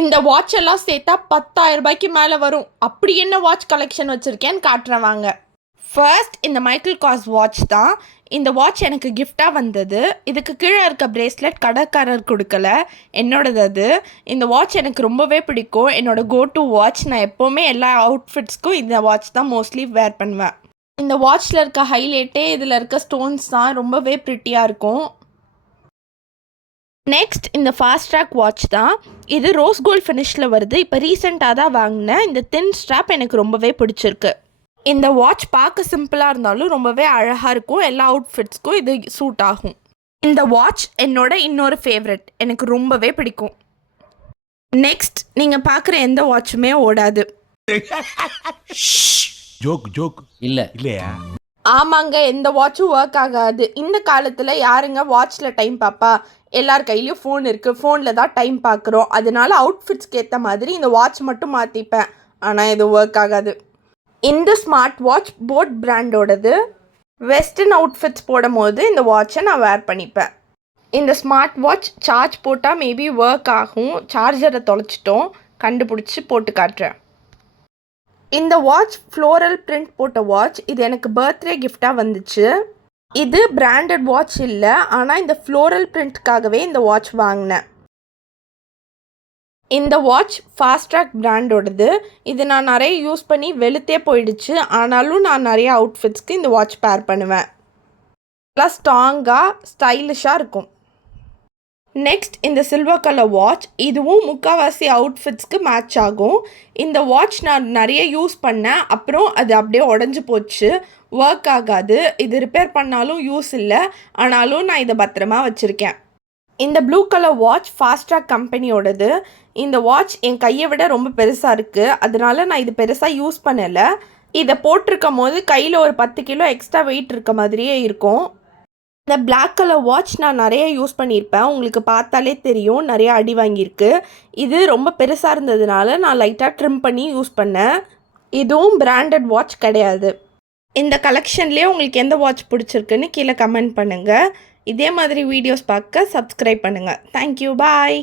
இந்த வாட்ச் எல்லாம் சேர்த்தா 10,000 ரூபாய்க்கு மேலே வரும். அப்படி என்ன வாட்ச் கலெக்ஷன் வச்சுருக்கேன்னு காட்டுறேன் வாங்க. ஃபர்ஸ்ட் இந்த மைக்கேல் கார்ஸ் வாட்ச் தான். இந்த வாட்ச் எனக்கு கிஃப்டாக வந்தது. இதுக்கு கீழே இருக்க பிரேஸ்லெட் கடைக்காரர் கொடுக்கல, என்னோடது அது. இந்த வாட்ச் எனக்கு ரொம்பவே பிடிக்கும். என்னோடய கோ டு வாட்ச். நான் எப்போவுமே எல்லா அவுட்ஃபிட்ஸ்க்கும் இந்த வாட்ச் தான் மோஸ்ட்லி வேர் பண்ணுவேன். இந்த வாட்ச்சில் இருக்க ஹைலைட்டே இதில் இருக்க ஸ்டோன்ஸ் தான். ரொம்பவே ப்ரிட்டியாக இருக்கும். நெக்ஸ்ட் இந்த ஃபாஸ்ட் ட்ராக் வாட்ச் தான். இது ரோஸ் கோல்ட் ஃபினிஷில் வருது. இப்போ ரீசெண்டாக தான் வாங்கினேன். இந்த தின் ஸ்ட்ராப் எனக்கு ரொம்பவே பிடிச்சிருக்கு. இந்த வாட்ச் பார்க்க சிம்பிளாக இருந்தாலும் ரொம்பவே அழகாக இருக்கும். எல்லா அவுட்ஃபிட்ஸ்க்கும் இது சூட் ஆகும். இந்த வாட்ச் என்னோட இன்னொரு ஃபேவரட். எனக்கு ரொம்பவே பிடிக்கும். நெக்ஸ்ட் நீங்கள் பார்க்குற எந்த வாட்சுமே ஓடாது. ஜோக் ஜோக் இல்லையா? ஆமாங்க, எந்த வாட்சும் ஒர்க் ஆகாது. இந்த காலத்தில் யாருங்க வாட்சில் டைம் பார்ப்பா? எல்லார் கையிலையும் ஃபோன் இருக்குது. ஃபோனில் தான் டைம் பார்க்குறோம். அதனால அவுட்ஃபிட்ஸ்க்கு ஏற்ற மாதிரி இந்த வாட்ச் மட்டும் மாற்றிப்பேன். ஆனால் இது ஒர்க் ஆகாது. இந்த ஸ்மார்ட் வாட்ச் போட் பிராண்டோடது. வெஸ்டர்ன் அவுட்ஃபிட்ஸ் போடும் போது இந்த வாட்சை நான் வேர் பண்ணிப்பேன். இந்த ஸ்மார்ட் வாட்ச் சார்ஜ் போட்டால் மேபி ஒர்க் ஆகும். சார்ஜரை தொலைச்சிட்டோம், கண்டுபிடிச்சி போட்டு காட்டுறேன். இந்த வாட்ச் ஃப்ளோரல் பிரிண்ட் போட்ட வாட்ச். இது எனக்கு பர்த்டே கிஃப்டாக வந்துச்சு. இது பிராண்டட் வாட்ச் இல்லை, ஆனால் இந்த ஃப்ளோரல் பிரிண்ட்காகவே இந்த வாட்ச் வாங்கினேன். இந்த வாட்ச் ஃபாஸ்ட் ட்ராக் பிராண்டோடது. இது நான் நிறைய யூஸ் பண்ணி வெளுத்தே போயிடுச்சு. ஆனாலும் நான் நிறைய அவுட்ஃபிட்ஸ்க்கு இந்த வாட்ச் பேர் பண்ணுவேன். நல்லா ஸ்ட்ராங்காக ஸ்டைலிஷாக இருக்கும். நெக்ஸ்ட் இந்த சில்வர் கலர் வாட்ச். இதுவும் முக்கால்வாசி அவுட்ஃபிட்ஸ்க்கு மேட்ச் ஆகும். இந்த வாட்ச் நான் நிறைய யூஸ் பண்ணேன். அப்புறம் அது அப்படியே உடஞ்சி போச்சு, ஒர்க் ஆகாது. இது ரிப்பேர் பண்ணாலும் யூஸ் இல்லை. ஆனாலும் நான் இதை பத்திரமா வச்சுருக்கேன். இந்த blue colour watch Fastrack கம்பெனியோடது. இந்த வாட்ச் என் கையை விட ரொம்ப பெருசாக இருக்குது. அதனால நான் இது பெருசாக யூஸ் பண்ணலை. இதை போட்டிருக்கும் போது கையில் ஒரு 10 கிலோ எக்ஸ்ட்ரா வெயிட் இருக்க மாதிரியே இருக்கும். இந்த பிளாக் கலர் வாட்ச் நான் நிறைய யூஸ் பண்ணியிருப்பேன். உங்களுக்கு பார்த்தாலே தெரியும், நிறைய அடி வாங்கியிருக்கு. இது ரொம்ப பெருசாக இருந்ததுனால நான் லைட்டாக ட்ரிம் பண்ணி யூஸ் பண்ணேன். இதுவும் பிராண்டட் வாட்ச் கிடையாது. இந்த கலெக்ஷன்லேயே உங்களுக்கு எந்த வாட்ச் பிடிச்சிருக்குன்னு கீழே கமெண்ட் பண்ணுங்கள். இதே மாதிரி வீடியோஸ் பார்க்க சப்ஸ்கிரைப் பண்ணுங்கள். தேங்க்யூ, பாய்.